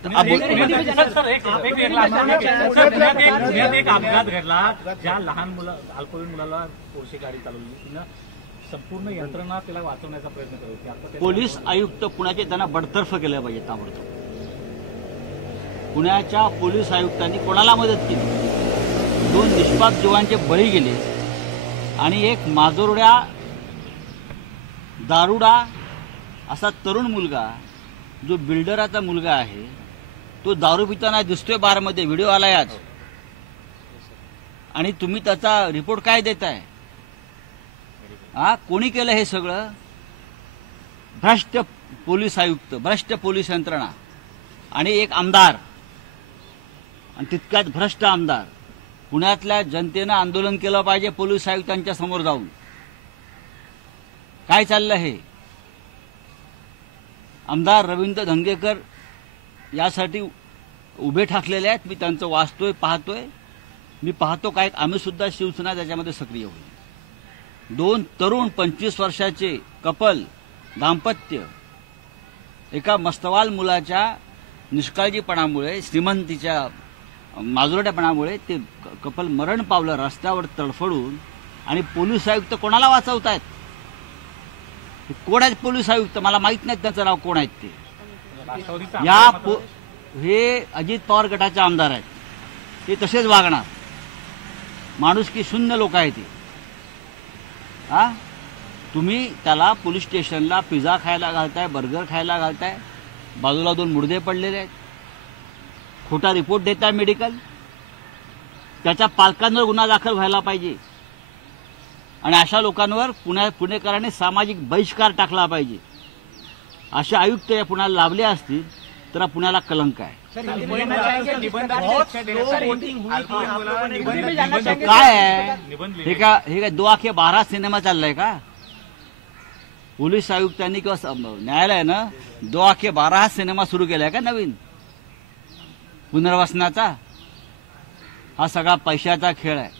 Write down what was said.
एक अपघात घडला, ज्या लहान अल्पवयीन मुलाला पोरशी गाडी चालवली, तिनं संपूर्ण यंत्रणा त्याला वाचवण्याचा प्रयत्न करत होती. पोलीस आयुक्त पुण्याचे त्यांना बडतर्फ केलं पाहिजे ताबडतोब. पुण्याच्या पोलीस आयुक्तांनी कोणाला मदत केली? 2 निष्पाप जीवांचे बळी गेले आणि एक माजोरड्या दारुडा असा तरुण मुलगा जो बिल्डराचा मुलगा आहे तो दारू पिताना दिसतोय बारमध्ये, व्हिडिओ आलाय आज. आणि तुम्ही त्याचा रिपोर्ट काय देताय? कोणी केलं हे सगळं? भ्रष्ट पोलीस आयुक्त, भ्रष्ट पोलीस यंत्रणा आणि एक आमदार, आणि तितक्यात भ्रष्ट आमदार. पुण्यातल्या जनतेनं आंदोलन केलं पाहिजे पोलीस आयुक्तांच्या समोर जाऊन. काय चाललं हे? आमदार रवींद्र धंगेकर यासाठी उभे ठाकलेले आहेत. मी त्यांचं वाचतोय, पाहतोय. मी पाहतो काय आम्ही सुद्धा शिवसेना त्याच्यामध्ये सक्रिय होईल. 2 तरुण 25 वर्षाचे कपल दाम्पत्य एका मस्तवाल मुलाच्या निष्काळजीपणामुळे, श्रीमंतीच्या माजुरट्यापणामुळे ते कपल मरण पावलं रस्त्यावर तडफडून. आणि पोलीस आयुक्त कोणाला वाचवतायत? कोण आहेत पोलीस आयुक्त? मला माहित नाही त्यांचं नाव कोण आहेत ते. हे अजित पवार गटाचे आमदार आहेत. ते तसेच वागणार. माणुसकी शून्य लोक आहेत ते. तुम्ही त्याला पोलीस स्टेशनला पिझ्झा खायला घालताय, बर्गर खायला घालताय. बाजूला 2 मुर्दे पडलेले आहेत. खोटा रिपोर्ट देताय मेडिकल. त्याच्या पालकांवर गुन्हा दाखल व्हायला पाहिजे. आणि अशा लोकांवर पुणेकरांनी सामाजिक बहिष्कार टाकला पाहिजे. असे आयुक्त या पुण्याला लाभले असतील तर पुण्याला कलंक आहे. काय आहे हे? काय 2 आखे 12 सिनेमा चाललाय का? पोलीस आयुक्तांनी किंवा न्यायालयानं 2 आखे 12 हा सिनेमा सुरू केलाय का नवीन पुनर्वसनाचा? हा सगळा पैशाचा खेळ आहे.